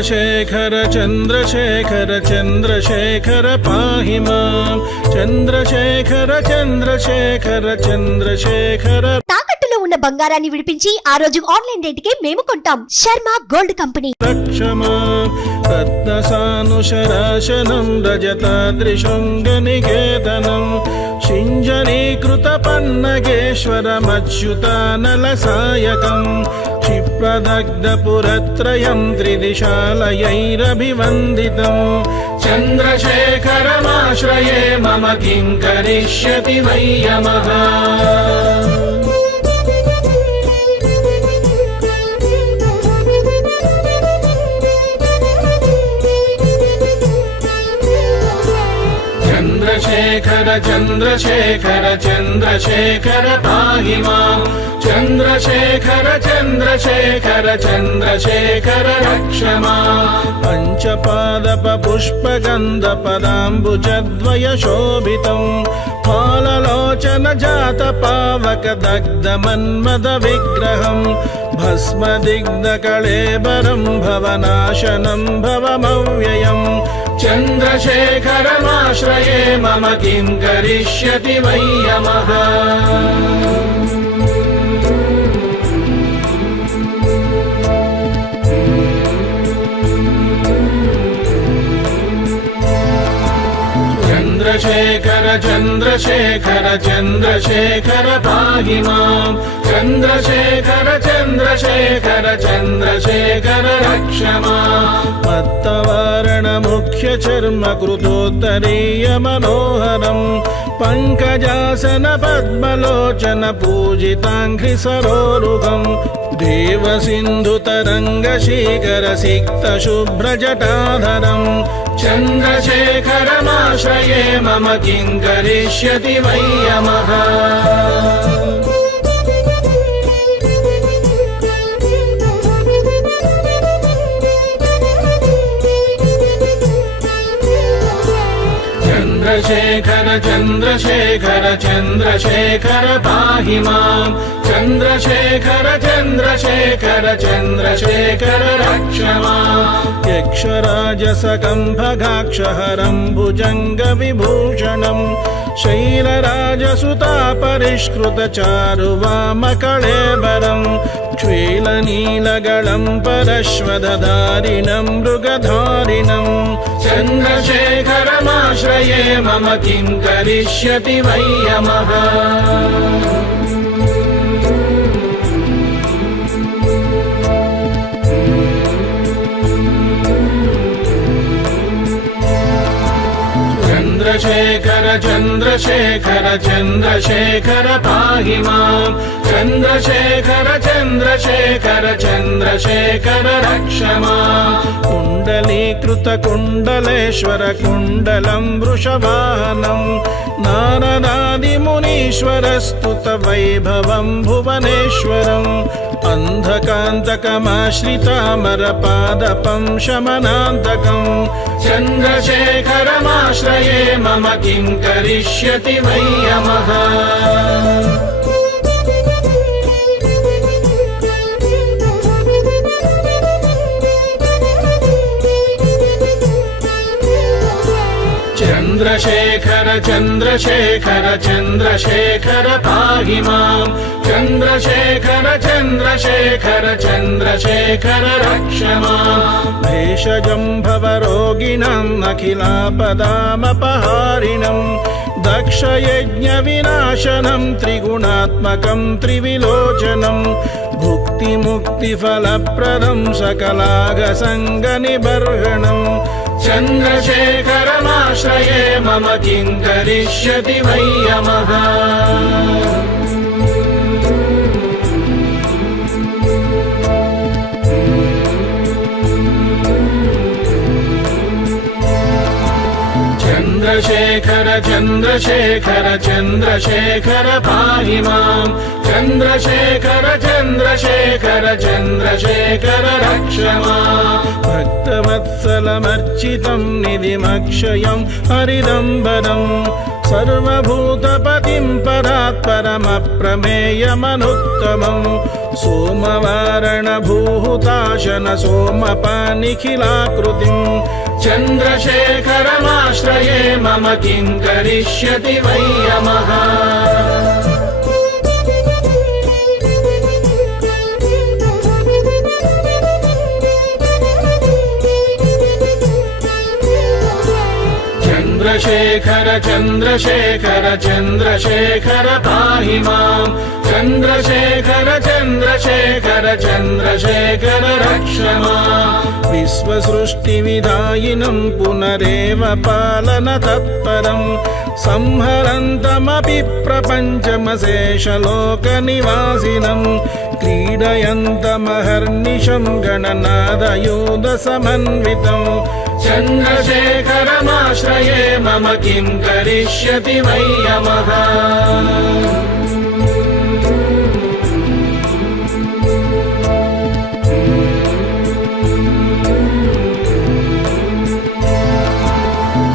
चन्द्रशेखर चन्द्रशेखर चन्द्रशेखर पाहि मां चन्द्रशेखर चन्द्रशेखर चन्द्रशेखर తాకట్టులో ఉన్న బంగారాన్ని విడిపించి ఆ రోజు ఆన్లైన్ రేటుకే మేము కొంటాం. Sharma gold company. రక్షమా రత్నసానుశరాశనం రజతాద్రిశృంగనికేతనం సింజనీకృత పన్నగేశ్వరమచ్యుతానలసాయకం क्षिप्रदग्धपुरत्रयं त्रिदिशालयैरभिवन्दितं चन्द्रशेखरमाश्रये मम किं करिष्यति वै यमः चन्द्रशेखर चन्द्रशेखर चन्द्रशेखर पाहि मां चन्द्रशेखर चन्द्रशेखर चन्द्रशेखर रक्ष मां पञ्चपादपपुष्पगन्धपदाम्बुजद्वयशोभितं फाललोचन जातपावकदग्धमन्मदविग्रहं भस्मदिग्धकळेबरं भवनाशनं भवमव्ययम् चन्द्रशेखरमाश्रये मम किं करिष्यति वै यमः चन्द्रशेखर चन्द्रशेखर चन्द्रशेखर पाहि मां चन्द्रशेखर चन्द्रशेखर चन्द्रशेखर रक्ष मां मत्तवारणमुख्यचर्मकृतोत्तरीय मनोहरं पङ्कजासन पद्मलोचन पूजिताङ्घ्रि सरोरुगं देवसिन्धुतरङ्गशीकर सिक्तशुभ्रजटाधरं चन्द्रशेखरमाश्रये मम किं करिष्यति वै यमः चन्द्रशेखर चन्द्रशेखर चन्द्रशेखर पाहि मां चन्द्रशेखर चन्द्रशेखर चन्द्रशेखर रक्ष मां यक्षराजसकम्भगाक्षहरं भुजङ्गविभूषणं शैलराजसुतापरिष्कृतचारुवामकळेबरं श्वेलनीलगलं परश्वदधारिणं मृगधारिणं चन्द्रशेखरमाश्रये मम किं करिष्यति वै यमः चन्द्रशेखर चन्द्रशेखर चन्द्रशेखर पाहि मां चन्द्रशेखर चन्द्रशेखर चन्द्रशेखर रक्ष मां कुण्डलीकृत कुण्डलेश्वर कुण्डलं वृषवाहनं नारदादिमुनीश्वरस्तुत वैभवं भुवनेश्वरम् अन्धकान्तकमाश्रितामरपादपं शमनान्तकं चन्द्रशेखरमाश्रये मम किं करिष्यति वै यमः चन्द्रशेखर चन्द्रशेखर चन्द्रशेखर पाहि मां चन्द्रशेखर चन्द्रशेखर चन्द्रशेखर रक्ष मां भेषजं भवरोगिणाम् अखिलापदामपहारिणं दक्षयज्ञविनाशनं त्रिगुणात्मकं त्रिविलोचनं भुक्तिमुक्तिफलप्रदं सकलागसङ्गनिबर्हणं चन्द्रशेखरमाश्रये मम किं करिष्यति वै यमः चन्द्रशेखर चन्द्रशेखर चन्द्रशेखर पाहि मां चन्द्रशेखर चन्द्रशेखर चन्द्रशेखर रक्ष मां भक्तवत्सलमर्चितं निधिमक्षयं हरिदम्बरं सर्वभूतपतिं परात् परमप्रमेयमनुत्तमम् सोमवारणभूहुताशन सोमपानिखिलाकृतिम् चन्द्रशेखरमाश्रये मम किं करिष्यति वै यमः चन्द्रशेखर चन्द्रशेखर चन्द्रशेखर पाहि माम् चन्द्रशेखर चन्द्रशेखर चन्द्रशेखर रक्ष माम् विश्वसृष्टिविधायिनम् पुनरेव पालन तत्परम् संहरन्तमपि प्रपञ्चमशेषलोकनिवासिनम् क्रीडयन्तमहर्निशं गणनादयूधसमन्वितम् चन्द्रशेखरमाश्रये मम किं करिष्यति वै यमः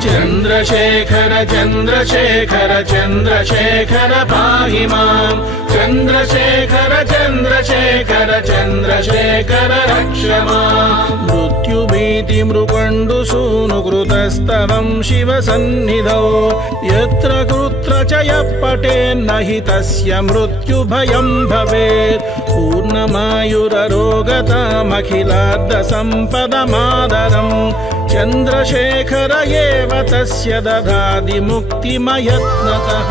चन्द्रशेखर चन्द्रशेखर चन्द्रशेखर पाहि माम् चन्द्रशेखर चन्द्रशेखर चन्द्रशेखर रक्ष माम् मृत्युभीति मृगण्डुसूनुकृतस्तवं शिवसन्निधौ यत्र कुत्र च यः पठेन्न हि तस्य मृत्युभयं भवेत् पूर्णमायुररोगतामखिलार्धसम्पदमादरम् चन्द्रशेखर एव तस्य ददाति मुक्तिमयत्नतः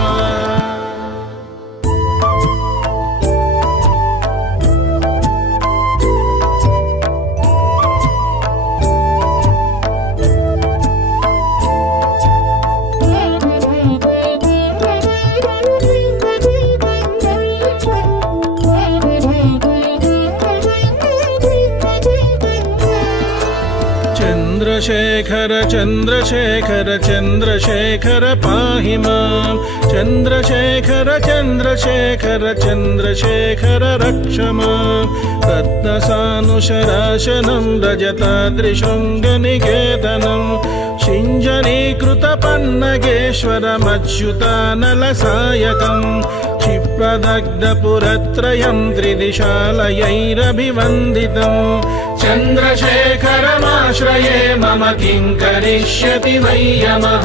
चन्द्रशेखर चन्द्रशेखर चन्द्रशेखर पाहि माम् चन्द्रशेखर चन्द्रशेखर चन्द्रशेखर रक्ष माम् रत्नसानुशराशनं रजताद्रिशृङ्गनिकेतनं शिञ्जनीकृतपन्नगेश्वरमच्युतानलसायकम् क्षिप्रदग्धपुरत्रयं त्रिदिशालयैरभिवन्दितम् चन्द्रशेखरमाश्रये मम किं करिष्यति वै यमः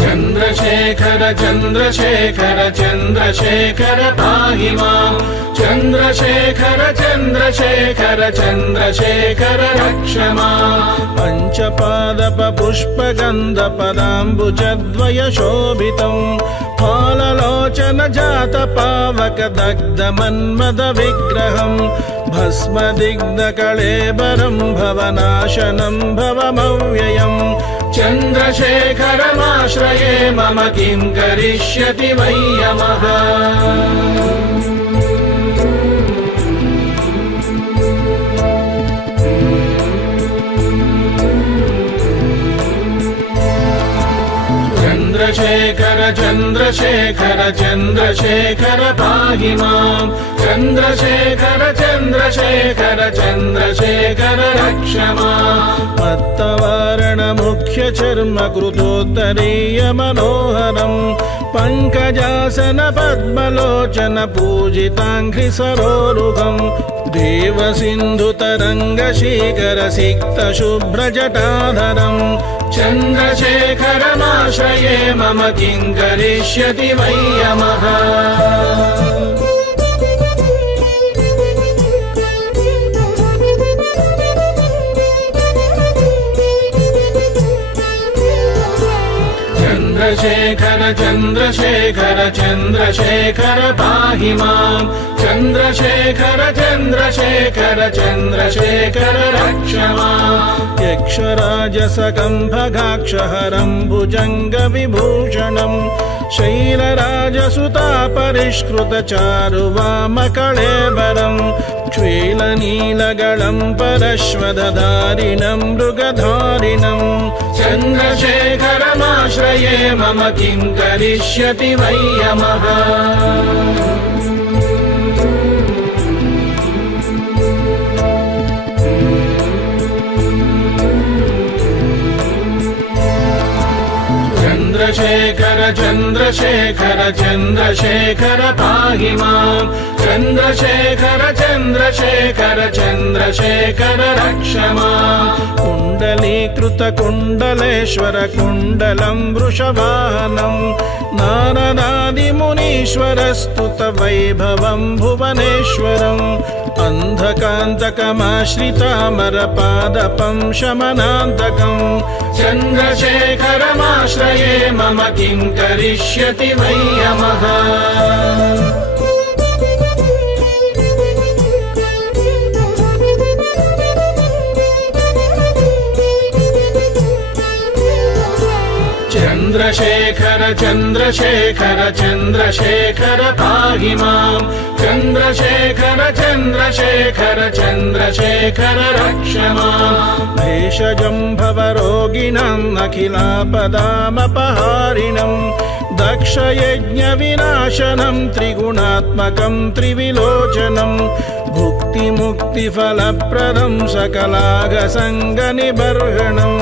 चन्द्रशेखर चन्द्रशेखर चन्द्रशेखर पाहि माम् चन्द्रशेखर चन्द्रशेखर चन्द्रशेखर रक्ष माम् पञ्चपादपपुष्पगन्धपदाम्बुजद्वयशोभितम् फाललोचन जातपावकदग्धमन्मदविग्रहम् भस्मदिग्धकळेबरं भवनाशनं भवमव्ययम् चन्द्रशेखरमाश्रये मम किं करिष्यति वै यमः चन्द्रशेखर चन्द्रशेखर चन्द्रशेखर पाहि माम् चन्द्रशेखर चन्द्रशेखर चन्द्रशेखर रक्ष माम् पत्तवारणमुख्यचर्मकृतोत्तरीयमनोहरम् पङ्कजासन पद्मलोचन पूजिताङ्घ्रिसरोरुहम् देवसिन्धुतरङ्गशीकरसिक्तशुभ्रजटाधरम् चन्द्रशेखरमाश्रये मम किं करिष्यति वै यमः चन्द्रशेखर चन्द्रशेखर चन्द्रशेखर पाहि माम् चन्द्रशेखर चन्द्रशेखर चन्द्रशेखर रक्ष माम् यक्षराजसकम्भगाक्षहरं भुजङ्गविभूषणं शैलराजसुतापरिष्कृतचारुवामकळेबरं क्ष्वेलनीलगलं परश्वदधारिणं मृगधारिणं चन्द्रशेखरमाश्रये मम किं करिष्यति वै चन्द्रशेखर चन्द्रशेखर पाहि माम् चन्द्रशेखर चन्द्रशेखर चन्द्रशेखर रक्ष माम् कुण्डलीकृत कुण्डलेश्वर कुण्डलं वृषवाहनं नारदादिमुनीश्वर स्तुत वैभवं भुवनेश्वरम् अन्धकान्तकमाश्रितामरपादपं शमनान्तकम् चन्द्रशेखरमाश्रये मम किं करिष्यति वै यमः चन्द्रशेखर चन्द्रशेखर चन्द्रशेखर पाहि माम् चन्द्रशेखर चन्द्रशेखर चन्द्रशेखर रक्ष माम् भेषजं भवरोगिणाम् अखिलापदामपहारिणम् दक्षयज्ञविनाशनं त्रिगुणात्मकं त्रिविलोचनं भुक्तिमुक्तिफलप्रदं सकलागसङ्गनिबर्हणम्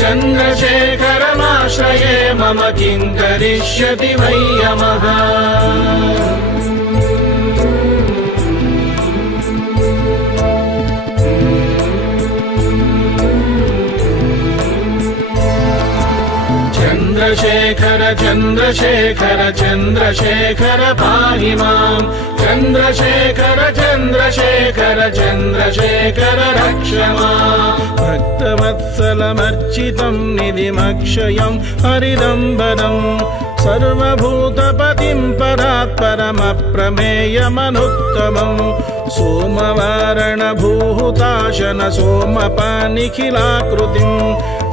चन्द्रशेखरमाश्रये मम किं करिष्यति वै यमः चन्द्रशेखर चन्द्रशेखर चन्द्रशेखर पाहि माम् चन्द्रशेखर चन्द्रशेखर चन्द्रशेखर रक्ष माम् भक्तवत्सलमर्चितं निधिमक्षयं हरिदम्बरम् सर्वभूतपतिं परात्परमप्रमेयमनुत्तमम् सोमवारणभूहुताशन सोमपानिखिलाकृतिम्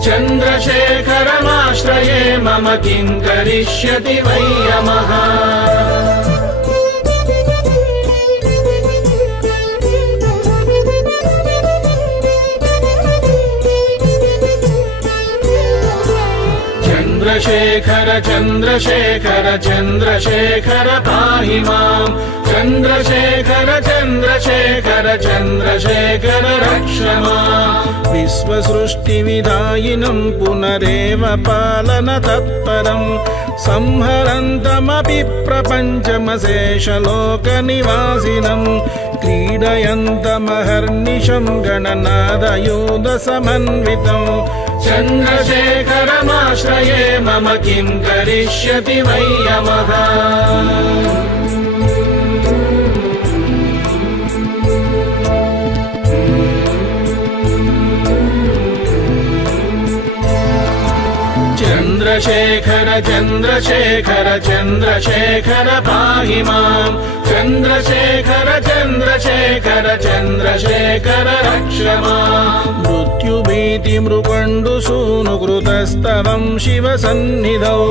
चन्द्रशेखरमाश्रये मम किं करिष्यति वै यमः चन्द्रशेखर चन्द्रशेखर चन्द्रशेखर पाहि माम् चन्द्रशेखर चन्द्रशेखर चन्द्रशेखर रक्ष माम् विश्वसृष्टिविदायिनं पुनरेव पालनतत्परम् संहरन्तमपि प्रपञ्चमशेषलोकनिवासिनं क्रीडयन्तमहर्निशं गणनादयूधसमन्वितम् चन्द्रशेखरमाश्रये मम किं करिष्यति वै यमः चन्द्रशेखर चन्द्रशेखर चन्द्रशेखर पाहि माम् चन्द्रशेखर चन्द्रशेखर चन्द्रशेखर रक्ष माम् मृत्युभीतिमृकण्डुसूनुकृतस्तवं शिवसन्निधौ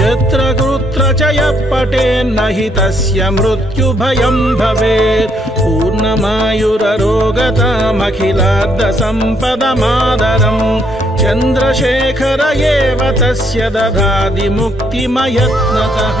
यत्र कुत्र च यः पठेन्न हि तस्य मृत्युभयं भवेत् पूर्णमायुररोगतामखिलार्धसम्पदमादरम् चन्द्रशेखर एव तस्य ददाति मुक्तिमयत्नतः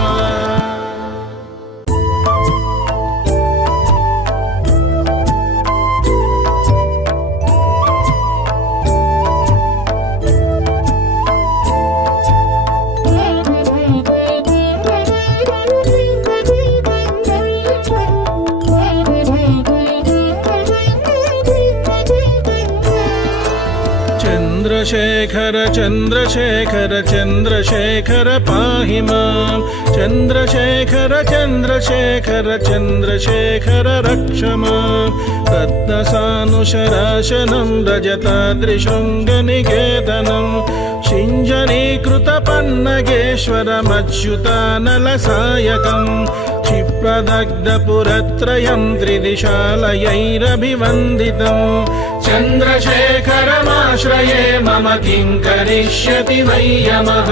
चन्द्रशेखर चन्द्रशेखर चन्द्रशेखर पाहि माम् चन्द्रशेखर चन्द्रशेखर चन्द्रशेखर रक्ष माम् रत्नसानुशराशनं रजताद्रिशृङ्गनिकेतनं शिञ्जनीकृतपन्नगेश्वरमच्युतानलसायकम् क्षिप्रदग्धपुरत्रयं त्रिदिशालयैरभिवन्दितम् चन्द्रशेखरमाश्रये मम किं करिष्यति वै यमः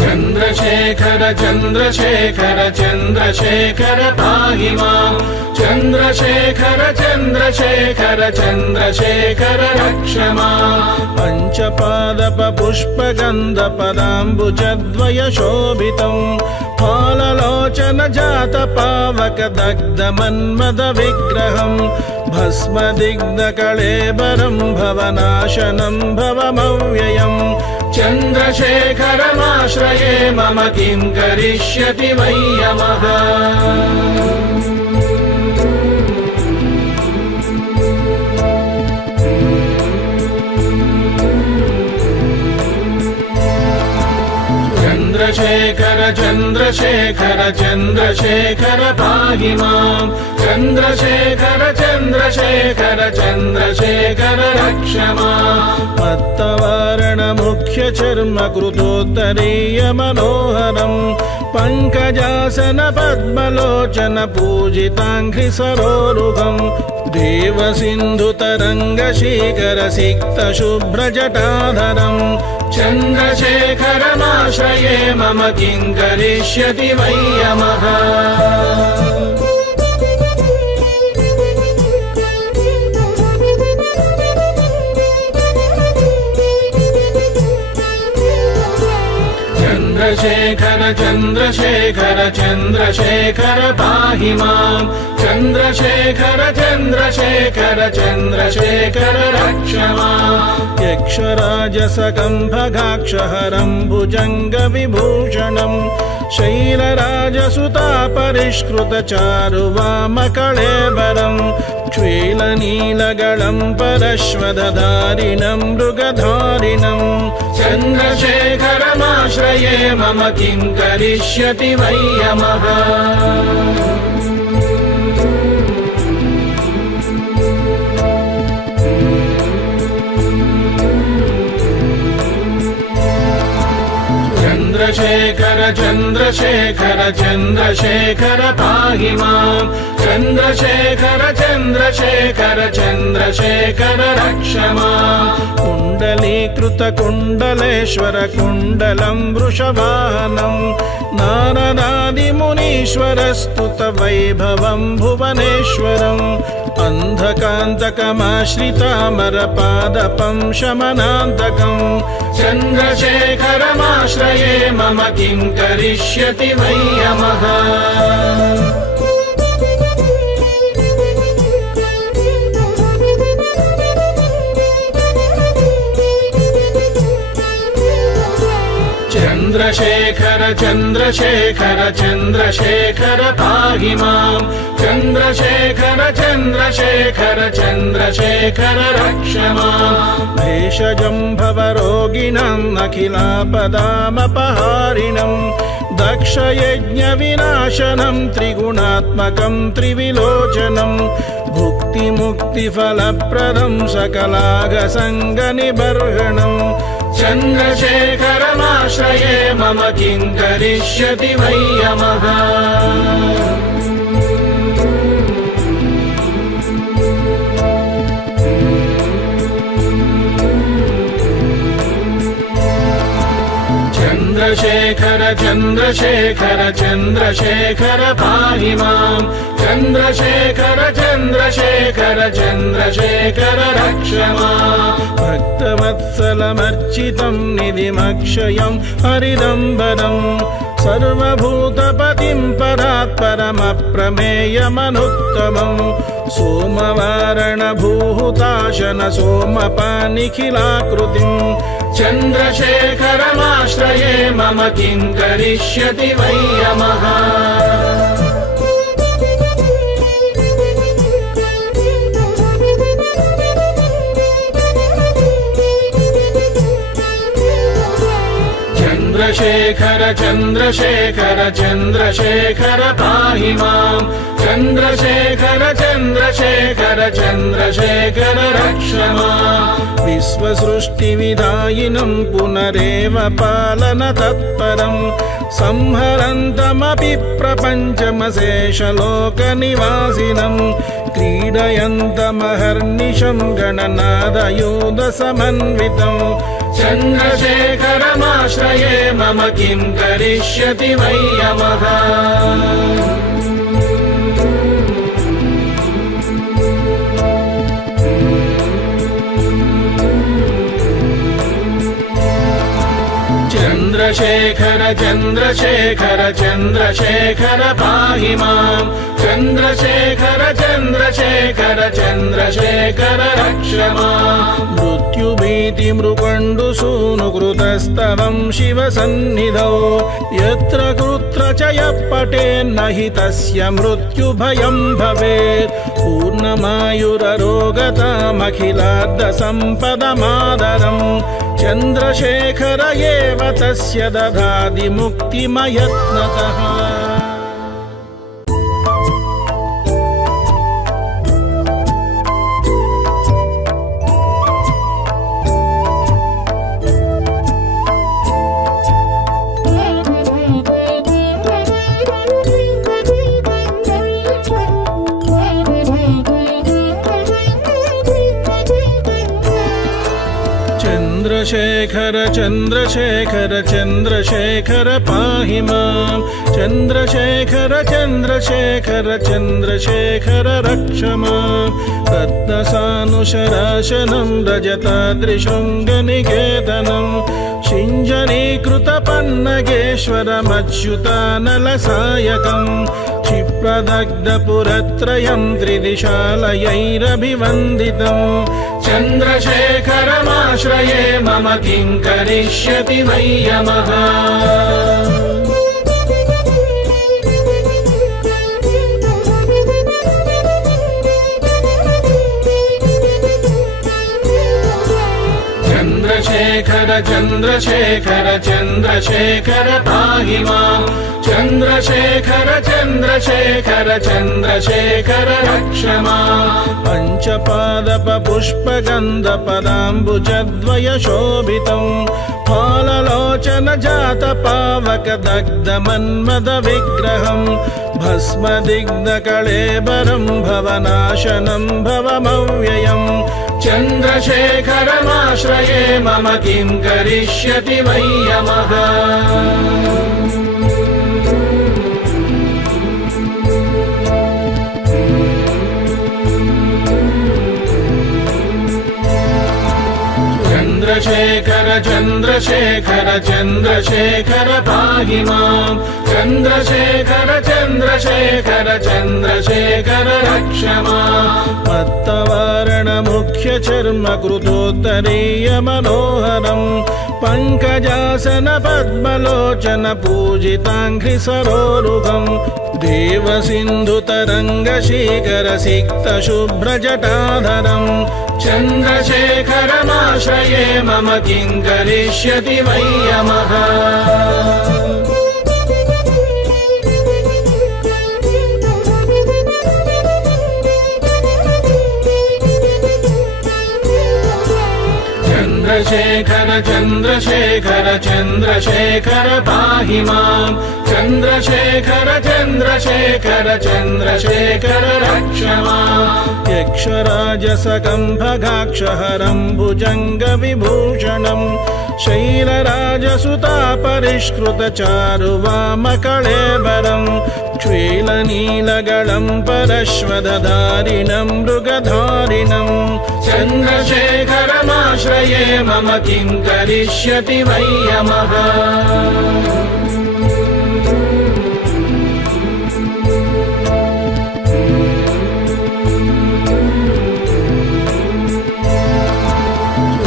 चन्द्रशेखर चन्द्रशेखर चन्द्रशेखर पाहि माम् चन्द्रशेखर चन्द्रशेखर चन्द्रशेखर रक्ष माम् पञ्चपादपपुष्पगन्धपदाम्बुजद्वयशोभितं फाललोचन जात पावक दग्ध मन्मद विग्रहं भस्मदिग्ध कळेबरं भवनाशनं भवमव्ययम् चन्द्रशेखरमाश्रये मम किं करिष्यति वै यमः चन्द्रशेखर चन्द्रशेखर चन्द्रशेखर पाहि मां चन्द्रशेखर चन्द्रशेखर चन्द्रशेखर रक्ष माम् पत्तवारण मुख्य चर्म कृतोत्तरीय मनोहरं पङ्कजासन पद्मलोचन पूजिताङ्घ्रि सरोरुगं देव सिन्धु तरंग शीकर सिक्त शुभ्र जटाधरं चन्द्रशेखरमाश्रये मम किं करिष्यति वै यमः चन्द्रशेखर चन्द्रशेखर चन्द्रशेखर पाहि मां चन्द्रशेखर चन्द्रशेखर चन्द्रशेखर रक्ष माम् यक्षराजसकम्भगाक्षहरं भुजङ्ग विभूषणं शैलराजसुता परिष्कृत चारुवामकळेबरं श्वेलनीलगलं परश्वदधारिणं मृगधारिणं चन्द्रशेखरमाश्रये मम किं करिष्यति वै यमः चन्द्रशेखर चन्द्रशेखर चन्द्रशेखर पाहि मां चन्द्रशेखर चन्द्रशेखर चन्द्रशेखर रक्ष माम् कुण्डलीकृत कुण्डलेश्वर कुण्डलं वृषवाहनं नारदादिमुनीश्वर स्तुत वैभवं भुवनेश्वरम् अन्धकान्तकमाश्रितामरपादपं शमनान्तकं चन्द्रशेखरमाश्रये मम किं करिष्यति वै यमः चन्द्रशेखर चन्द्रशेखर चन्द्रशेखर पाहि मां चन्द्रशेखर चन्द्रशेखर चन्द्रशेखर रक्ष माम् भेषजं भवरोगिणाम् अखिलापदामपहारिणं दक्षयज्ञविनाशनं त्रिगुणात्मकं त्रिविलोचनं भुक्तिमुक्तिफलप्रदं सकलागसङ्गनिबर्हणम् चन्द्रशेखरमाश्रये मम किं करिष्यति वै यमः चन्द्रशेखर चन्द्रशेखर चन्द्रशेखर पाहि मां चन्द्रशेखर चन्द्रशेखर चन्द्रशेखर रक्ष माम् भक्तवत्सलमर्चितं निधिमक्षयं हरिदम्बरं सर्वभूतपतिं परात्परमप्रमेयमनुत्तमं सोमवारणभूहुताशन सोमपानिखिलाकृतिं चन्द्रशेखरमाश्रये मम किं करिष्यति वै यमः चन्द्रशेखर चन्द्रशेखर चन्द्रशेखर पाहि मां चन्द्रशेखर चन्द्रशेखर चन्द्रशेखर रक्ष माम् विश्वसृष्टिविधायिनं पुनरेव पालनतत्परं संहरन्तमपि प्रपञ्चमशेषलोकनिवासिनं क्रीडयन्तमहर्निशं गणनादयूधसमन्वितं चन्द्रशेखरमाश्रये मम किं करिष्यति वै यमः चन्द्रशेखर चन्द्रशेखर चन्द्रशेखर पाहि माम् चन्द्रशेखर चन्द्रशेखर चन्द्रशेखर रक्ष माम् मृत्युभीति मृकण्डु सूनुकृतस्तवं शिवसन्निधौ यत्र कुत्र च यः पठेन्न हि तस्य मृत्युभयं भवेत् पूर्णमायुररोगतामखिलार्धसम्पदमादरम् चन्द्रशेखर एव तस्य ददाति मुक्तिमयत्नतः चन्द्रशेखर चन्द्रशेखर चन्द्रशेखर पाहि माम् चन्द्रशेखर चन्द्रशेखर चन्द्रशेखर रक्ष माम् रत्नसानुशराशनं रजताद्रिशृङ्गनिकेतनं शिञ्जनीकृतपन्नगेश्वरमच्युतानलसायकम् क्षिप्रदग्धपुरत्रयं त्रिदिशालयैरभिवन्दितम् चन्द्रशेखरमाश्रये मम किं करिष्यति वै यमः चन्द्रशेखर चन्द्रशेखर चन्द्रशेखर पाहि माम् चन्द्रशेखर चन्द्रशेखर चन्द्रशेखर रक्ष माम् पञ्चपादपपुष्पगन्धपदाम्बुजद्वयशोभितं फाललोचन जातपावकदग्धमन्मदविग्रहं भस्मदिग्धकळेबरं भवनाशनं भवमव्ययम् चन्द्रशेखरमाश्रये मम किं करिष्यति वै यमः चन्द्रशेखर चन्द्रशेखर चन्द्रशेखर पाहि माम् चन्द्रशेखर चन्द्रशेखर चन्द्रशेखर रक्ष माम् मत्तवारणमुख्यचर्मकृतोत्तरीयमनोहरम् पङ्कजासन पद्मलोचन पूजिताङ्घ्रिसरोरुहम् देवसिन्धुतरङ्गशीकरसिक्तशुभ्रजटाधरम् चन्द्रशेखरमाश्रये मम किं करिष्यति वै यमः चन्द्रशेखर चन्द्रशेखर चन्द्रशेखर पाहि माम् चन्द्रशेखर चन्द्रशेखर चन्द्रशेखर रक्ष माम् यक्षराजसकम्भगाक्षहरं भुजङ्गविभूषणं शैलराजसुतापरिष्कृतचारुवामकळेबरं क्ष्वेलनीलगलं परश्वदधारिणं मृगधारिणं चन्द्रशेखरमाश्रये मम किं करिष्यति वै यमः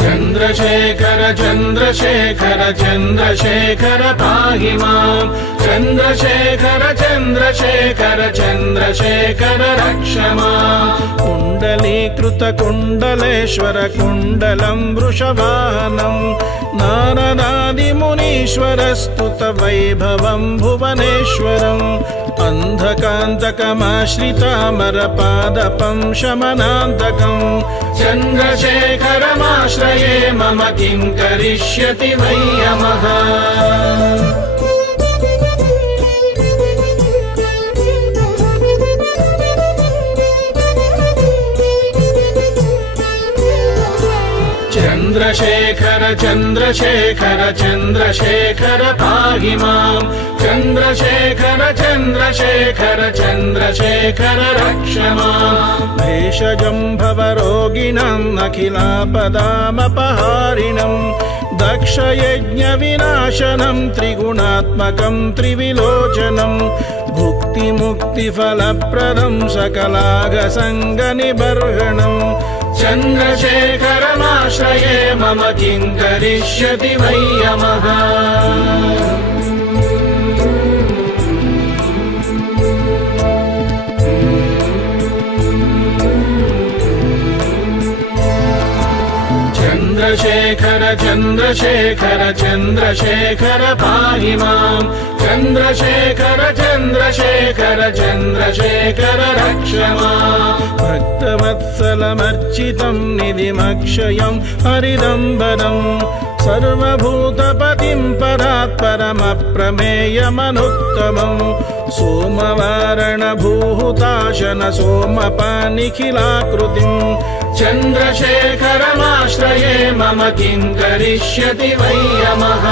चन्द्रशेखर चन्द्रशेखर चन्द्रशेखर पाहि माम् चन्द्रशेखर चन्द्रशेखर चन्द्रशेखर रक्ष माम् कुण्डलीकृतकुण्डलेश्वर कुण्डलं वृषवाहनं नारदादिमुनीश्वरस्तुत वैभवं भुवनेश्वरम् अन्धकान्तकमाश्रितामरपादपं शमनान्तकं चन्द्रशेखरमाश्रये मम किं करिष्यति वै यमः चन्द्रशेखर चन्द्रशेखर चन्द्रशेखर पाहि माम् चन्द्रशेखर चन्द्रशेखर चन्द्रशेखर रक्ष माम् भेषजं भवरोगिणाम् अखिलापदामपहारिणम् दक्षयज्ञविनाशनं त्रिगुणात्मकं त्रिविलोचनं भुक्तिमुक्तिफलप्रदं सकलागसङ्गनिबर्हणम् चन्द्रशेखरमाश्रये मम किं करिष्यति वै यमः चन्द्रशेखर चन्द्रशेखर चन्द्रशेखर पाहि मां चन्द्रशेखर चन्द्रशेखर चन्द्रशेखर रक्ष माम् भक्तवत्सलमर्चितं निधिमक्षयं हरिदम्बरं सर्वभूतपतिं परात्परमप्रमेयमनुत्तमं सोमवारणभूहुताशन सोमपानिखिलाकृतिं चन्द्रशेखरमाश्रये मम किं करिष्यति वै यमः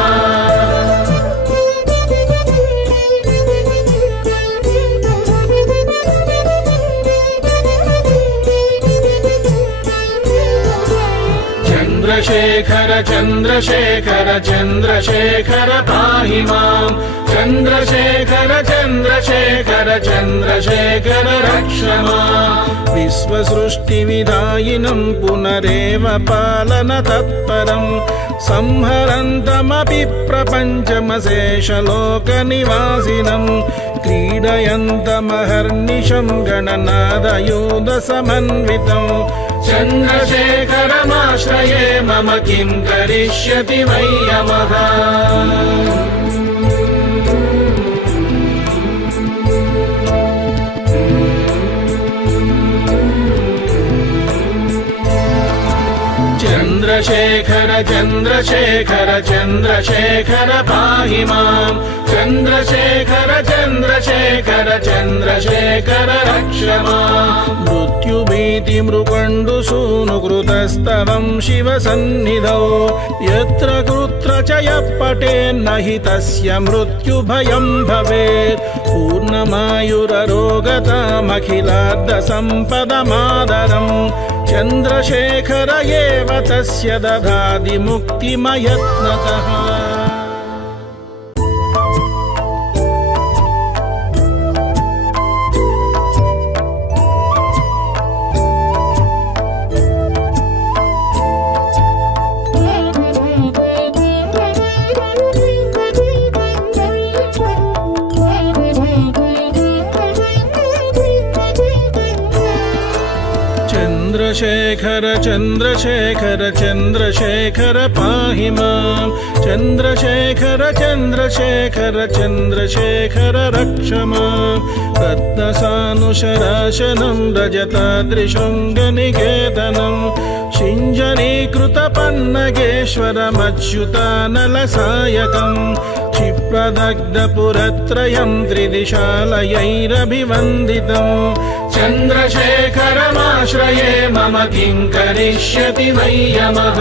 चन्द्रशेखर चन्द्रशेखर चन्द्रशेखर पाहि मां चन्द्रशेखर चन्द्रशेखर चन्द्रशेखर रक्ष माम् विश्वसृष्टिविधायिनं पुनरेव पालनतत्परं संहरन्तमपि प्रपञ्चमशेषलोकनिवासिनं क्रीडयन्तमहर्निशं गणनादयूधसमन्वितं चन्द्रशेखरमाश्रये मम किं करिष्यति वै यमः चन्द्रशेखर चन्द्रशेखर चन्द्रशेखर पाहि मां चन्द्रशेखर चन्द्रशेखर चन्द्रशेखर रक्ष माम् मृत्युभीतिमृकण्डुसूनुकृतस्तवं शिवसन्निधौ यत्र कुत्र च यः पठेन्न हि तस्य मृत्युभयं भवेत् पूर्णमायुररोगतामखिलार्धसम्पदमादरम् चन्द्रशेखर एव तस्य ददाति मुक्तिमयत्नतः चन्द्रशेखर चन्द्रशेखर चन्द्रशेखर पाहि मां चन्द्रशेखर चन्द्रशेखर चन्द्रशेखर रक्ष माम् रत्नसानुशराशनं रजताद्रिशृङ्गनिकेतनं शिञ्जनीकृतपन्नगेश्वरमच्युतानलसायकं क्षिप्रदग्धपुरत्रयं त्रिदिशालयैरभिवन्दितं चन्द्रशेखरमाश्रये मम किं करिष्यति वै यमः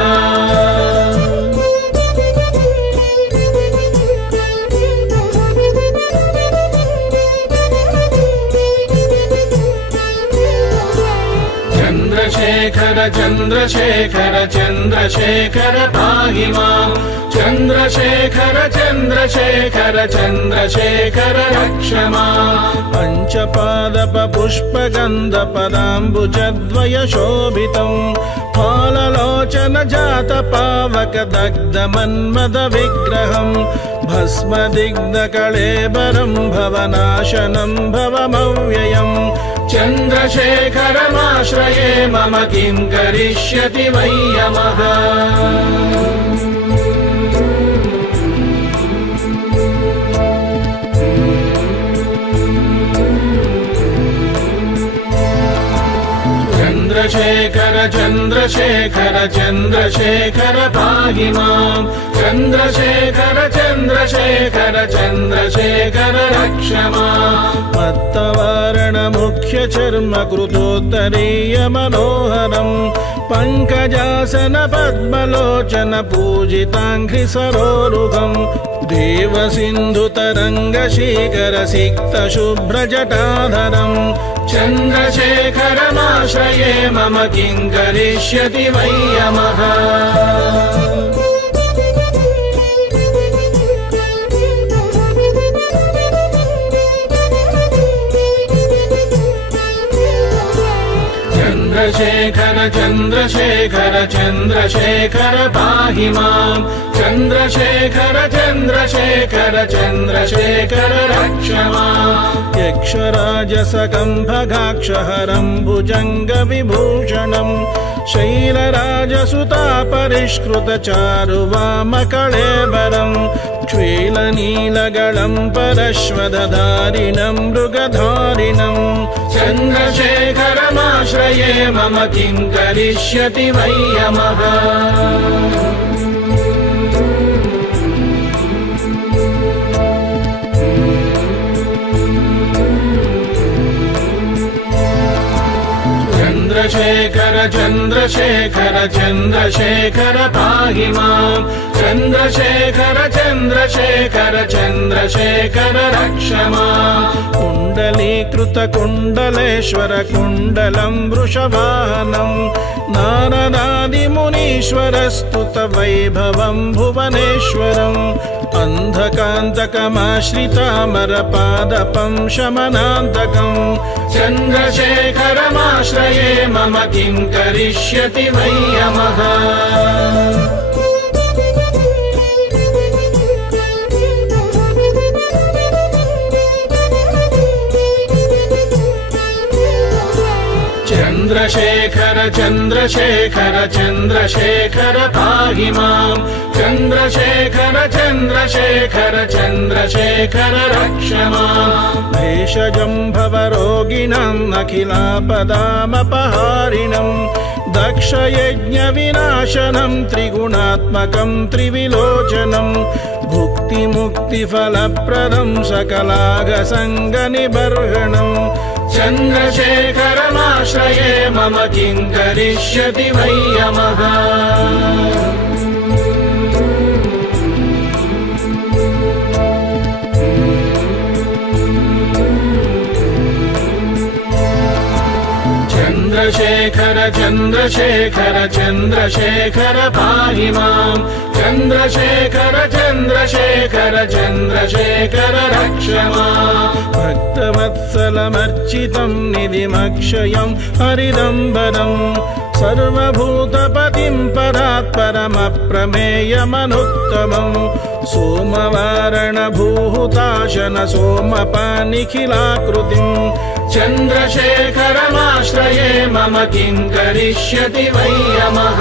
चन्द्रशेखर चन्द्रशेखर चन्द्रशेखर पाहि मां चन्द्रशेखर चन्द्रशेखर चन्द्रशेखर रक्ष माम् पञ्चपादपपुष्पगन्धपदाम्बुजद्वयशोभितं फाललोचनजातपावकदग्धमन्मदविग्रहं भस्मदिग्धकळेबरं भवनाशनं भवमव्ययम् चन्द्रशेखरमाश्रये मम किं करिष्यति वै यमः चन्द्रशेखर चन्द्रशेखर चन्द्रशेखर पाहि मां चन्द्रशेखर चन्द्रशेखर चन्द्रशेखर रक्ष माम् मत्तवारणमुख्यचर्मकृतोत्तरीयमनोहरं पङ्कजासन पद्मलोचन पूजिताङ्घ्रिसरोरुहं देवसिन्धुतरङ्गशीकरसिक्तशुभ्रजटाधरं चन्द्रशेखरमाश्रये मम किं करिष्यति वै यमः चन्द्रशेखर चन्द्रशेखर चन्द्रशेखर पाहि माम् चन्द्रशेखर चन्द्रशेखर चन्द्रशेखर रक्ष माम् यक्षराजसकम्भगाक्षहरं भुजङ्गविभूषणम् शैलराजसुतापरिष्कृतचारुवामकळेबरम् क्षीलनीलगलं परश्वदधारिणं मृगधारिणम् चन्द्रशेखरमाश्रये मम किं करिष्यति वै यमः चन्द्रशेखर चन्द्रशेखर चन्द्रशेखर पाहि माम् चन्द्रशेखर चन्द्रशेखर चन्द्रशेखर रक्ष माम् कुण्डलीकृतकुण्डलेश्वर कुण्डलं वृषवाहनं नारदादिमुनीश्वरस्तुतवैभवं भुवनेश्वरम् अन्धकान्तकमाश्रितामरपादपं शमनान्तकम् चन्द्रशेखरमाश्रये मम किं करिष्यति वै यमः चन्द्रशेखर चन्द्रशेखर चन्द्रशेखर पाहि माम् चन्द्रशेखर चन्द्रशेखर चन्द्रशेखर रक्ष माम् भेषजं भवरोगिणाम् अखिलापदामपहारिणम् दक्षयज्ञविनाशनं त्रिगुणात्मकं त्रिविलोचनम् भुक्तिमुक्तिफलप्रदं सकलागसङ्गनिबर्हणम् चन्द्रशेखरमाश्रये मम किं करिष्यति वै यमः चन्द्रशेखर चन्द्रशेखर चन्द्रशेखर पाहि माम् चन्द्रशेखर चन्द्रशेखर चन्द्रशेखर रक्ष माम् भक्तवत्सलमर्चितं निधिमक्षयं हरिदम्बरम् सर्वभूतपतिं परात्परमप्रमेयमनुत्तमम् सोमवारणभूहुताशन सोमपानिखिलाकृतिम् चन्द्रशेखरमाश्रये मम किं करिष्यति वै यमः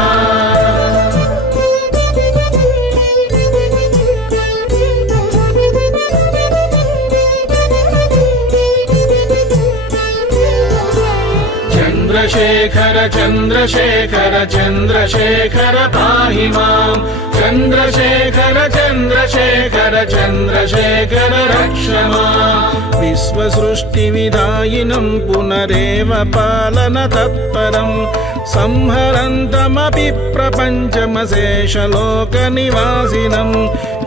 चन्द्रशेखर चन्द्रशेखर चन्द्रशेखर पाहि माम् चन्द्रशेखर चन्द्रशेखर चन्द्रशेखर रक्ष माम् विश्वसृष्टिविधायिनं पुनरेव पालनतत्परं संहरन्तमपि प्रपञ्चमशेषलोकनिवासिनं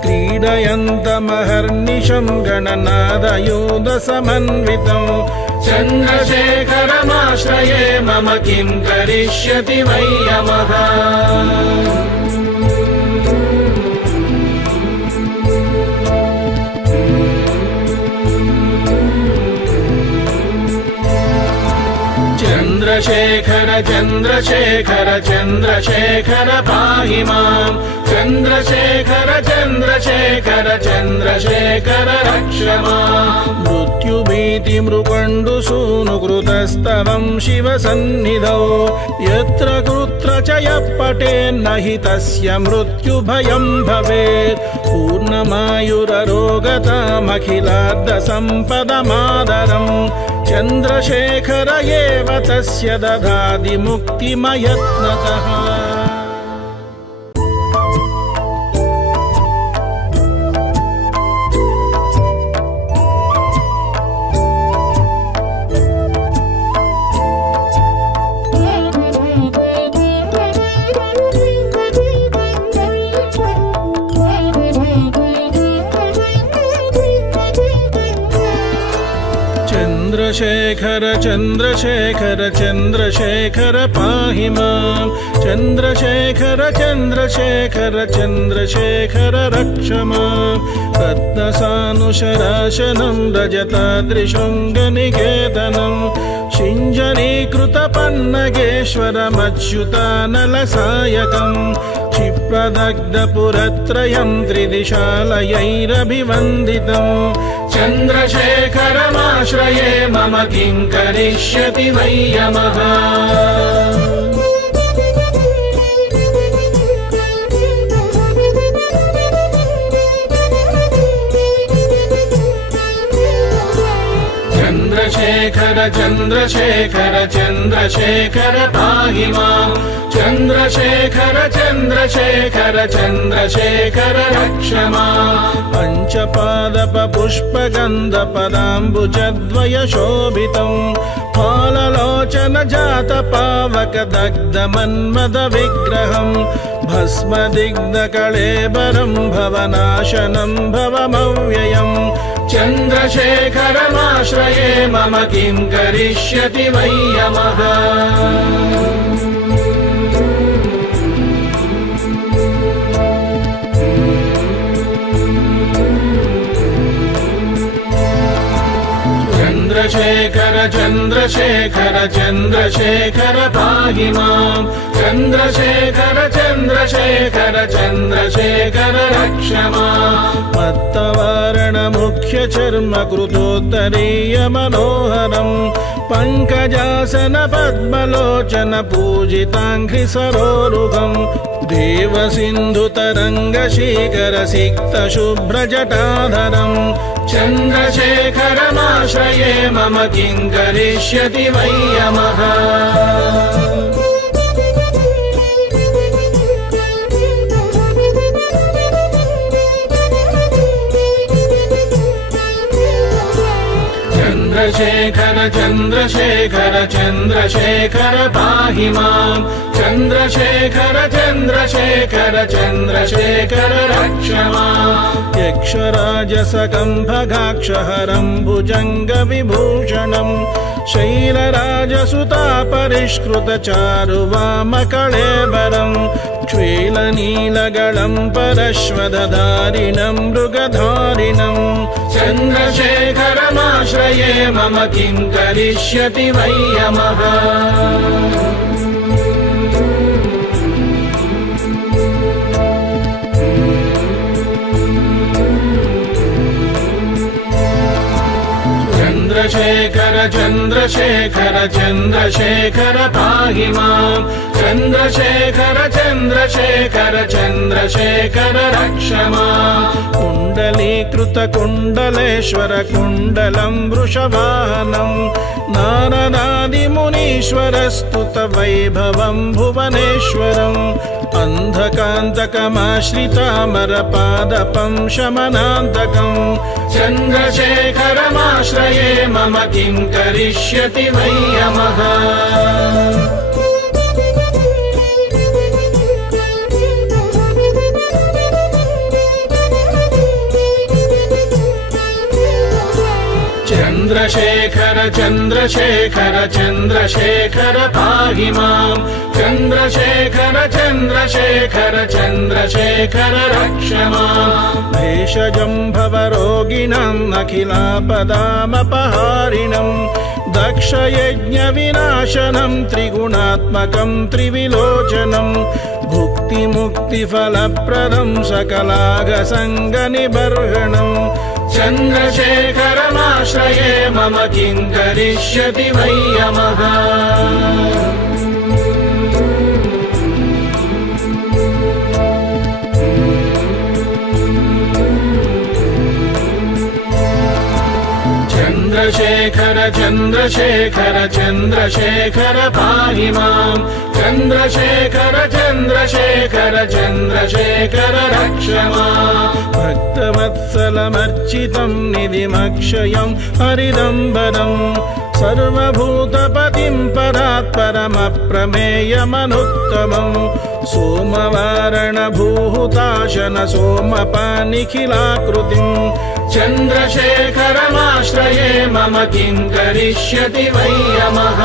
क्रीडयन्तमहर्निशं गणनादयूधसमन्वितम् चन्द्रशेखरमाश्रये मम किं करिष्यति वै यमः चन्द्रशेखर चन्द्रशेखर चन्द्रशेखर पाहि माम् चन्द्रशेखर चन्द्रशेखर चन्द्रशेखर रक्ष माम् मृत्युभीतिमृकण्डुसूनुकृतस्तवं शिवसन्निधौ यत्र कुत्र च यः पठेन्न हि तस्य मृत्युभयं भवेत् पूर्णमायुररोगतामखिलार्धसम्पदमादरम् चन्द्रशेखर एव तस्य ददाति मुक्तिमयत्नतः चन्द्रशेखर चन्द्रशेखर चन्द्रशेखर पाहि माम् चन्द्रशेखर चन्द्रशेखर चन्द्रशेखर रक्ष माम् रत्नसानुशराशनं रजताद्रिशृङ्गनिकेतनं चिञ्जनीकृतपन्नगेश्वरमच्युतानलसायकम् क्षिप्रदग्धपुरत्रयं त्रिदिशालयैरभिवन्दितम् चन्द्रशेखरमाश्रये मम किं करिष्यति वै यमः चन्द्रशेखर चन्द्रशेखर चन्द्रशेखर पाहि माम् चन्द्रशेखर चन्द्रशेखर चन्द्रशेखर रक्ष माम् पञ्चपादपपुष्पगन्धपदाम्बुजद्वयशोभितम् फाललोचनजातपावकदग्धमन्मदविग्रहम् भस्मदिग्धकळेबरं भवनाशनं भवमव्ययम् चन्द्रशेखरमाश्रये मम किं करिष्यति वै यमः चन्द्रशेखर चन्द्रशेखर चन्द्रशेखर पाहि माम् चन्द्रशेखर चन्द्रशेखर चन्द्रशेखर रक्ष माम् मत्तवारणमुख्यचर्मकृतोत्तरीयमनोहरम् पङ्कजासन पद्मलोचन पूजिताङ्घ्रिसरोरुहम् देवसिन्धुतरङ्गशीकरसिक्तशुभ्रजटाधरम् चन्द्रशेखरमाश्रये मम किं करिष्यति वै यमः चन्द्रशेखर चन्द्रशेखर चन्द्रशेखर पाहि माम् चन्द्रशेखर चन्द्रशेखर चन्द्रशेखर रक्ष माम् यक्षराजसकम्भगाक्षहरं भुजङ्गविभूषणम् शैलराजसुतापरिष्कृतचारुवामकळेबरम् क्षीलनीलगलं परश्वदधारिणं मृगधारिणम् चन्द्रशेखरमाश्रये मम किं करिष्यति वै यमः चन्द्रशेखर चन्द्रशेखर चन्द्रशेखर पाहि माम् चन्द्रशेखर चन्द्रशेखर चन्द्रशेखर रक्ष माम् कुण्डलीकृतकुण्डलेश्वर कुण्डलं वृषवाहनम् नारदादिमुनीश्वरस्तुत वैभवं भुवनेश्वरम् अन्धकान्तकमाश्रितामरपादपं शमनान्तकम् चन्द्रशेखरमाश्रये मम किं करिष्यति वै यमः चन्द्रशेखर चन्द्रशेखर चन्द्रशेखर पाहि माम् चन्द्रशेखर चन्द्रशेखर चन्द्रशेखर रक्ष माम् भेषजं भवरोगिणाम् अखिलापदामपहारिणम् दक्षयज्ञविनाशनं त्रिगुणात्मकं त्रिविलोचनं भुक्तिमुक्तिफलप्रदं सकलागसङ्गनिबर्हणम् चन्द्रशेखरमाश्रये मम किं करिष्यति वै यमः चन्द्रशेखर चन्द्रशेखर चन्द्रशेखर पाहि माम् चन्द्रशेखर चन्द्रशेखर चन्द्रशेखर रक्ष माम् भक्तवत्सलमर्चितं निधिमक्षयं हरिदम्बरम् सर्वभूतपतिं परात्परमप्रमेयमनुत्तमम् सोमवारणभूहुताशन सोमपानिखिलाकृतिम् चन्द्रशेखरमाश्रये मम किं करिष्यति वै यमः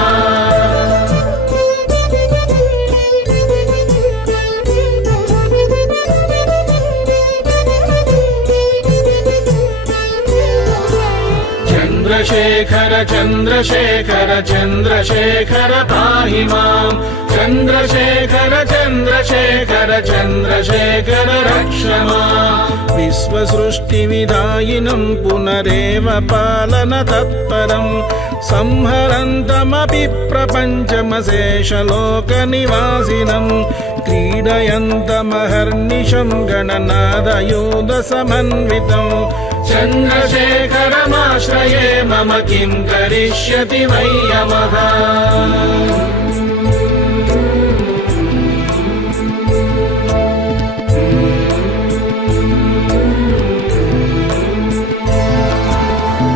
चन्द्रशेखर चन्द्रशेखर चन्द्रशेखर पाहि माम् चन्द्रशेखर चन्द्रशेखर चन्द्रशेखर रक्ष माम् विश्वसृष्टिविदायिनं पुनरेव पालन तत्परम् संहरन्तमपि प्रपञ्चमशेषलोकनिवासिनम् क्रीडयन्तमहर्निशं गणनादयूधसमन्वितम् चन्द्रशेखरमाश्रये मम किं करिष्यति वै यमः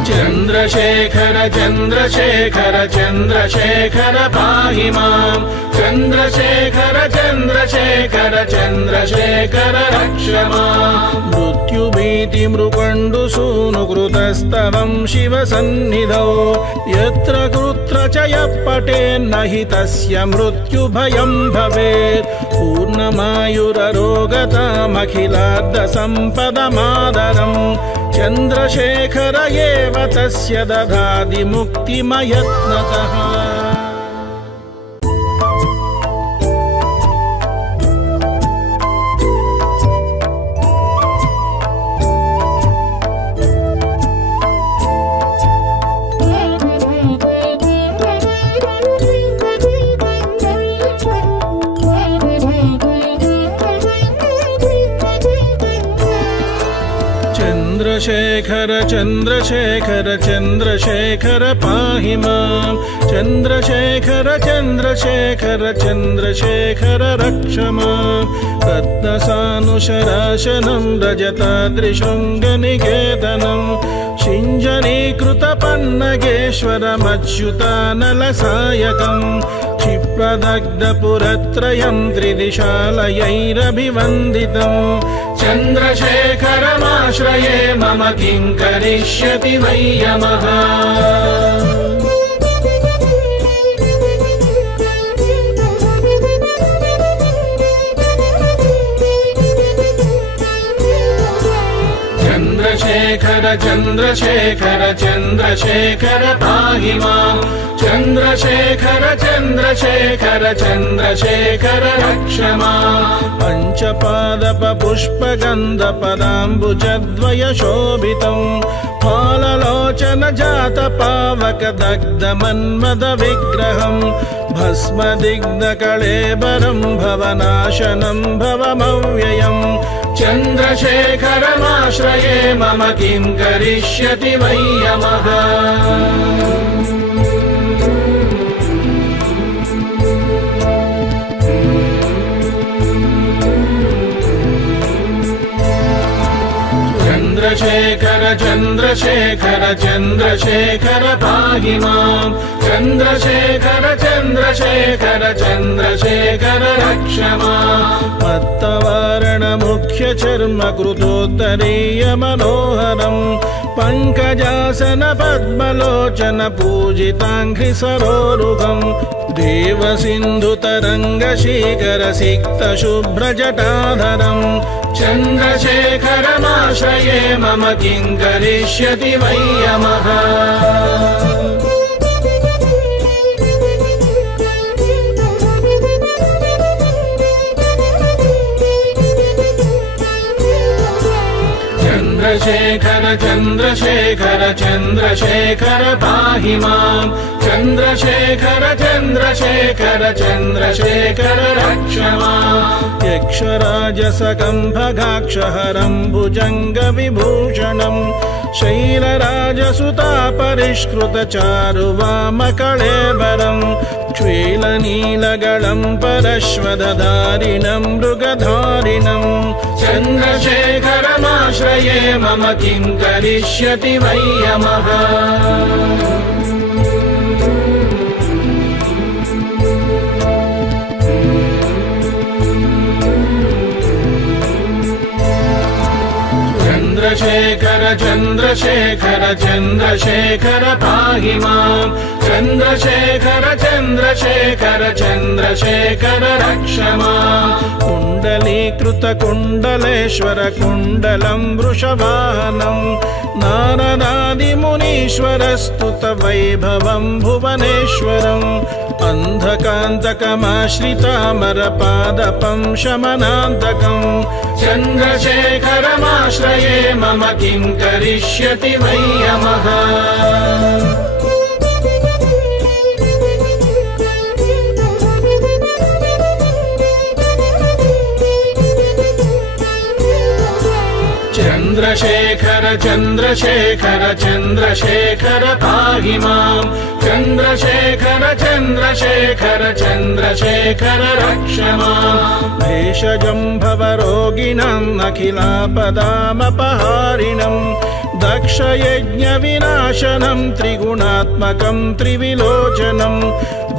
चन्द्रशेखर चन्द्रशेखर चन्द्रशेखर पाहि माम् चन्द्रशेखर चन्द्रशेखर चन्द्रशेखर रक्ष माम् मृत्युभीतिमृकण्डुसूनुकृतस्तवं शिवसन्निधौ यत्र कुत्र च यः पठेन्न हि तस्य मृत्युभयं भवेत् पूर्णमायुररोगतामखिलार्धसम्पदमादरम् चन्द्रशेखर एव तस्य ददाति मुक्तिमयत्नतः चन्द्रशेखर चन्द्रशेखर चन्द्रशेखर पाहि माम् चन्द्रशेखर चन्द्रशेखर चन्द्रशेखर रक्ष माम् रत्नसानुशराशनं रजताद्रिशृङ्गनिकेतनं शिञ्जनीकृतपन्नगेश्वरमच्युतानलसायकम् क्षिप्रदग्धपुरत्रयं त्रिदिशालयैरभिवन्दितम् चन्द्रशेखरमाश्रये मम किं करिष्यति वै यमः चन्द्रशेखर चन्द्रशेखर चन्द्रशेखर पाहि माम् चन्द्रशेखर चन्द्रशेखर चन्द्रशेखर रक्ष माम् पञ्चपादपपुष्पगन्धपदाम्बुजद्वयशोभितम् फाललोचन जातपावकदग्धमन्मदविग्रहम् भस्मदिग्धकळेबरं भवनाशनं भवमव्ययम् चन्द्रशेखरमाश्रये मम किं करिष्यति वै यमः चन्द्रशेखर चन्द्रशेखर चन्द्रशेखर पाहि माम् चन्द्रशेखर चन्द्रशेखर चन्द्रशेखर रक्ष माम् पत्तवारणमुख्यचर्मकृतोत्तरीयमनोहरम् पङ्कजासन पद्मलोचन पूजिताङ्घ्रिसरोरुहम् देवसिन्धुतरङ्गशीकरसिक्तशुभ्रजटाधरम् चन्द्रशेखरमाश्रये मम किं करिष्यति वै यमः चन्द्रशेखर चन्द्रशेखर चन्द्रशेखर पाहि माम् चन्द्रशेखर चन्द्रशेखर चन्द्रशेखर रक्ष माम् यक्षराजसकम्भगाक्षहरं भुजङ्गविभूषणं शैलराजसुतापरिष्कृतचारुवामकळेबरं क्ष्वेलनीलगलं परश्वदधारिणं मृगधारिणं चन्द्रशेखरमाश्रये मम किं करिष्यति वै यमः चन्द्रशेखर चन्द्रशेखर चन्द्रशेखर पाहि माम् चन्द्रशेखर चन्द्रशेखर चन्द्रशेखर रक्ष माम् कुण्डलीकृत कुण्डलेश्वर कुण्डलं वृषवाहनं नारदादिमुनीश्वरस्तुत वैभवं भुवनेश्वरम् अन्धकान्तकमाश्रितामरपादपं शमनान्तकम् चन्द्रशेखरमाश्रये मम किं करिष्यति वै यमः चन्द्रशेखर चन्द्रशेखर चन्द्रशेखर पाहि माम् चन्द्रशेखर चन्द्रशेखर चन्द्रशेखर रक्ष माम् भेषजं भवरोगिणाम् अखिलापदामपहारिणम् दक्षयज्ञविनाशनं त्रिगुणात्मकं त्रिविलोचनं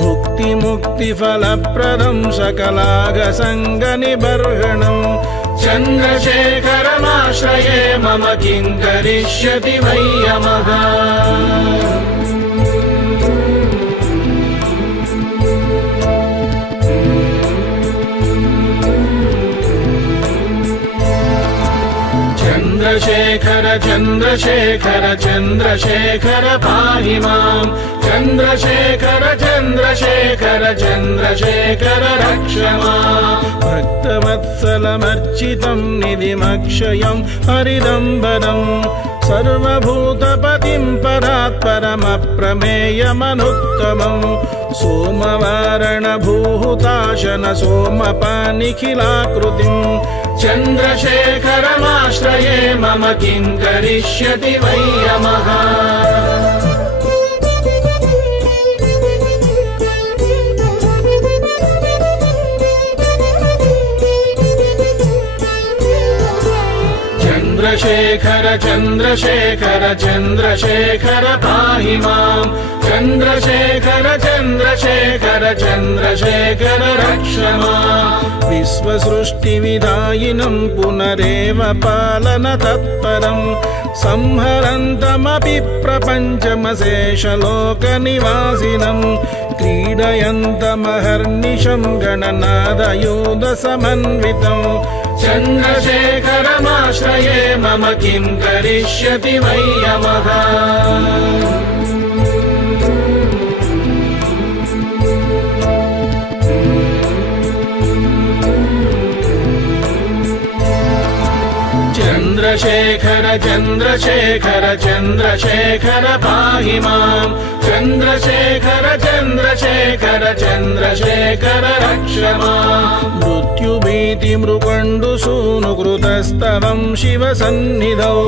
भुक्तिमुक्तिफलप्रदं सकलागसङ्गनिबर्हणम् चन्द्रशेखरमाश्रये मम किं करिष्यति वै यमः चन्द्रशेखर चन्द्रशेखर चन्द्रशेखर पाहि माम् चन्द्रशेखर चन्द्रशेखर चन्द्रशेखर रक्ष माम् भक्तवत्सलमर्चितं निधिमक्षयं हरिदम्बरम् सर्वभूतपतिं परात्परमप्रमेयमनुत्तमम् सोमवारणभूहुताशन सोमपानिखिलाकृतिम् चन्द्रशेखरमाश्रये मम किं करिष्यति वै यमः चन्द्रशेखर चन्द्रशेखर चन्द्रशेखर पाहि माम् चन्द्रशेखर चन्द्रशेखर चन्द्रशेखर रक्ष माम् विश्वसृष्टिविदायिनं पुनरेव पालनतत्परम् संहरन्तमपि प्रपञ्चमशेषलोकनिवासिनं क्रीडयन्तमहर्निशं गणनादयूधसमन्वितम् चन्द्रशेखरमाश्रये मम किं करिष्यति वै यमः चन्द्रशेखर चन्द्रशेखर चन्द्रशेखर पाहि माम् चन्द्रशेखर चन्द्रशेखर चन्द्रशेखर रक्ष माम् मृत्युभीतिमृकण्डुसूनुकृतस्तवं शिवसन्निधौ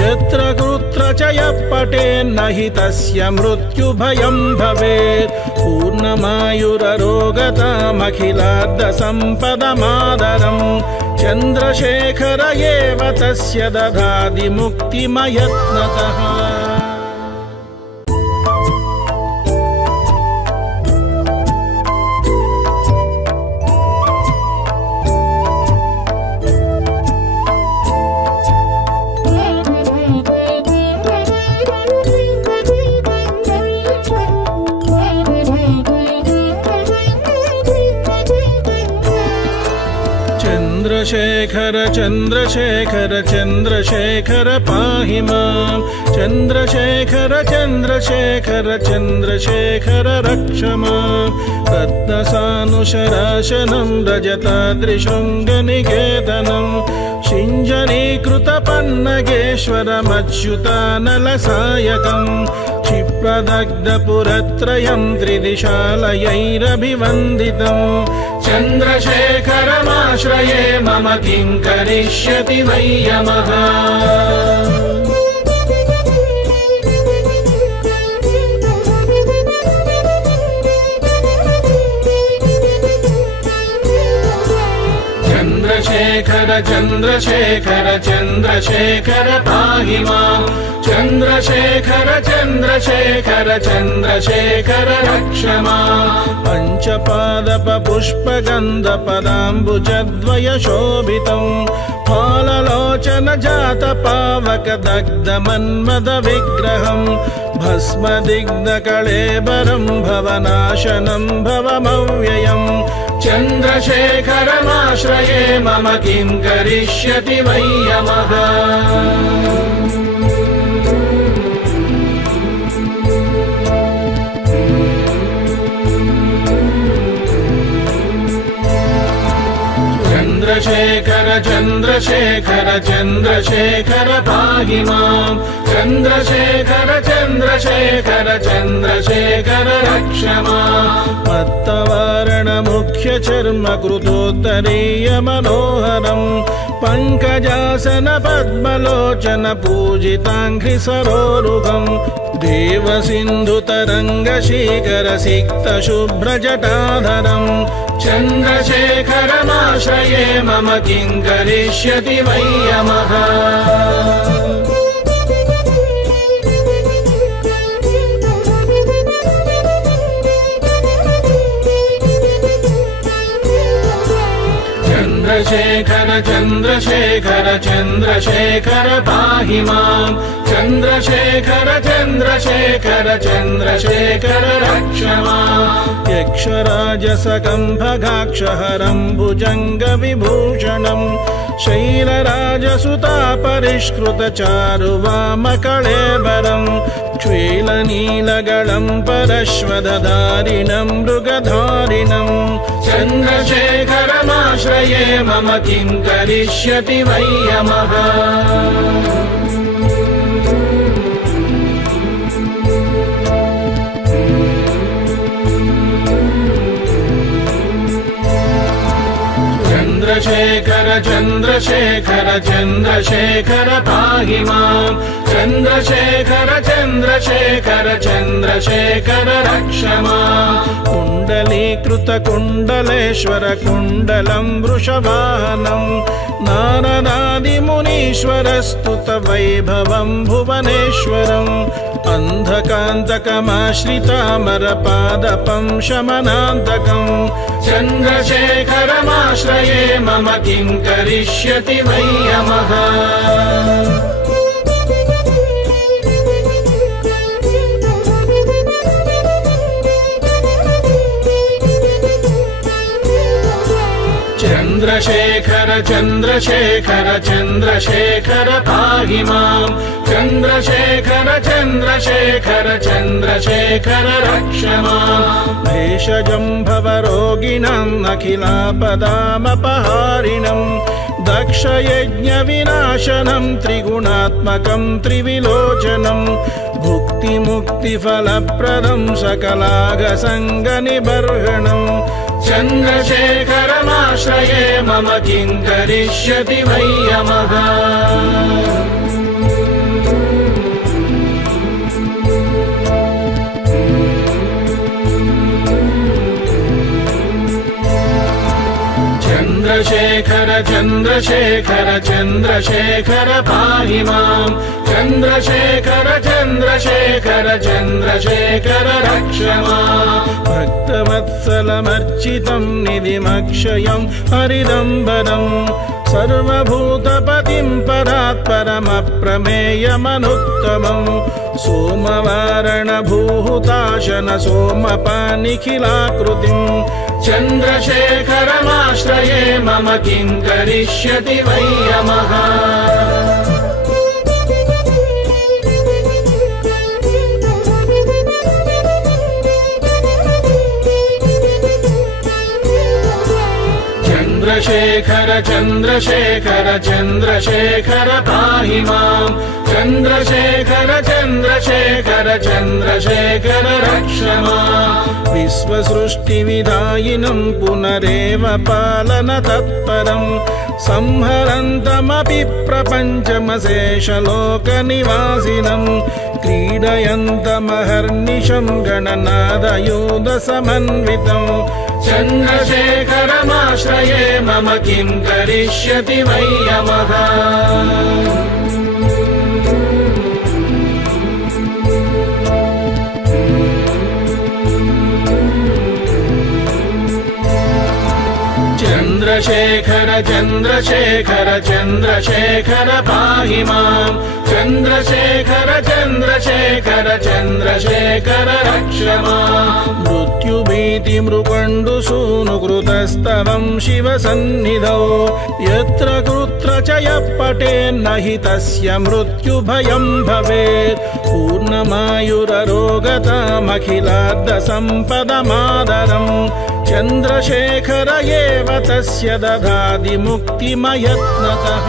यत्र कुत्र च यः पठेन्न हि तस्य मृत्युभयं भवेत् पूर्णमायुररोगतामखिलार्धसम्पदमादरम् चन्द्रशेखर एव तस्य ददाति मुक्तिमयत्नतः चन्द्रशेखर चन्द्रशेखर चन्द्रशेखर पाहि माम् चन्द्रशेखर चन्द्रशेखर चन्द्रशेखर रक्ष माम् रत्नसानुशराशनं रजताद्रिशृङ्गनिकेतनं शिञ्जनीकृतपन्नगेश्वरमच्युतानलसायकम् क्षिप्रदग्धपुरत्रयं त्रिदिशालयैरभिवन्दितम् चन्द्रशेखरमाश्रये मम किं करिष्यति वै यमः चन्द्रशेखर चन्द्रशेखर चन्द्रशेखर चन्द्रशेखर पाहि माम् चन्द्रशेखर चन्द्रशेखर चन्द्रशेखर रक्ष माम् पञ्चपादप पुष्पगन्धपदाम्बुजद्वय शोभितम् फाललोचन जात पावक दग्ध मन्मद विग्रहम् भस्मदिग्धकळेबरं भवनाशनं भवमव्ययम् चन्द्रशेखरमाश्रये मम किं करिष्यति वै यमः चन्द्रशेखर चन्द्रशेखर चन्द्रशेखर पाहि माम् चन्द्रशेखर चन्द्रशेखर चन्द्रशेखर रक्ष माम् मत्तवारण मुख्य चर्म कृतोत्तरीय मनोहरम् पङ्कजासन पद्मलोचन पूजिताङ्घ्रि सरोरुगम् देव सिन्धु तरंग शीकर सिक्त शुभ्र जटाधरम् चन्द्रशेखरमाश्रये मम किं करिष्यति वै यमः चन्द्रशेखर चन्द्रशेखर चन्द्रशेखर पाहि माम् चन्द्रशेखर चन्द्रशेखर चन्द्रशेखर रक्ष माम् यक्षराजसकम्भगाक्षहरम् भुजङ्ग विभूषणम् शैलराजसुता परिष्कृत चारुवामकळेबरम् श्वेलनीलगळम् परश्वदधारिणम् मृगधारिणम् चन्द्रशेखरमाश्रये मम किं करिष्यति वै यमः चन्द्रशेखर चन्द्रशेखर चन्द्रशेखर पाहि माम् चन्द्रशेखर चन्द्रशेखर चन्द्रशेखर रक्ष माम् कुण्डलीकृत कुण्डलेश्वर कुण्डलम् वृषवाहनम् नारदादिमुनीश्वर स्तुत वैभवम् भुवनेश्वरम् अन्धकान्तकमाश्रितामरपादपं शमनान्तकम् चन्द्रशेखरमाश्रये मम किं करिष्यति वै यमः चन्द्रशेखर चन्द्रशेखर चन्द्रशेखर पाहि माम् चन्द्रशेखर चन्द्रशेखर चन्द्रशेखर रक्ष माम् भेषजं भवरोगिणाम् अखिलापदामपहारिणम् दक्षयज्ञविनाशनं त्रिगुणात्मकं त्रिविलोचनम् भुक्तिमुक्तिफलप्रदं सकलागसङ्गनिबर्हणम् चन्द्रशेखरमाश्रये मम किं करिष्यति वै यमः चन्द्रशेखर चन्द्रशेखर चन्द्रशेखर पाहि माम् चन्द्रशेखर चन्द्रशेखर चन्द्रशेखर रक्ष माम् भक्तवत्सलमर्चितं निधिमक्षयं हरिदम्बरम् सर्वभूतपतिं परात्परमप्रमेयमनुत्तमम् सोमवारणभूहुताशन सोमपानिखिलाकृतिम् चन्द्रशेखरमाश्रये मम किं करिष्यति वै यमः चन्द्रशेखर चन्द्रशेखर चन्द्रशेखर पाहि माम् चन्द्रशेखर चन्द्रशेखर चन्द्रशेखर रक्ष माम् विश्वसृष्टिविधायिनं पुनरेव पालन तत्परम् संहरन्तमपि प्रपञ्चमशेषलोकनिवासिनं क्रीडयन्तमहर्निशं गणनादयोधसमन्वितम् चन्द्रशेखरमाश्रये मम किं करिष्यति वै यमः चन्द्रशेखर चन्द्रशेखर चन्द्रशेखर पाहि माम् चन्द्रशेखर चन्द्रशेखर चन्द्रशेखर रक्ष माम् मृत्युभीति मृकण्डु सूनुकृतस्तवं शिवसन्निधौ यत्र कुत्र च यः पठेन्न हि तस्य मृत्युभयं भवेत् पूर्णमायुररोगतामखिलार्धसम्पदमादरम् चन्द्रशेखर एव तस्य ददाति मुक्तिमयत्नतः।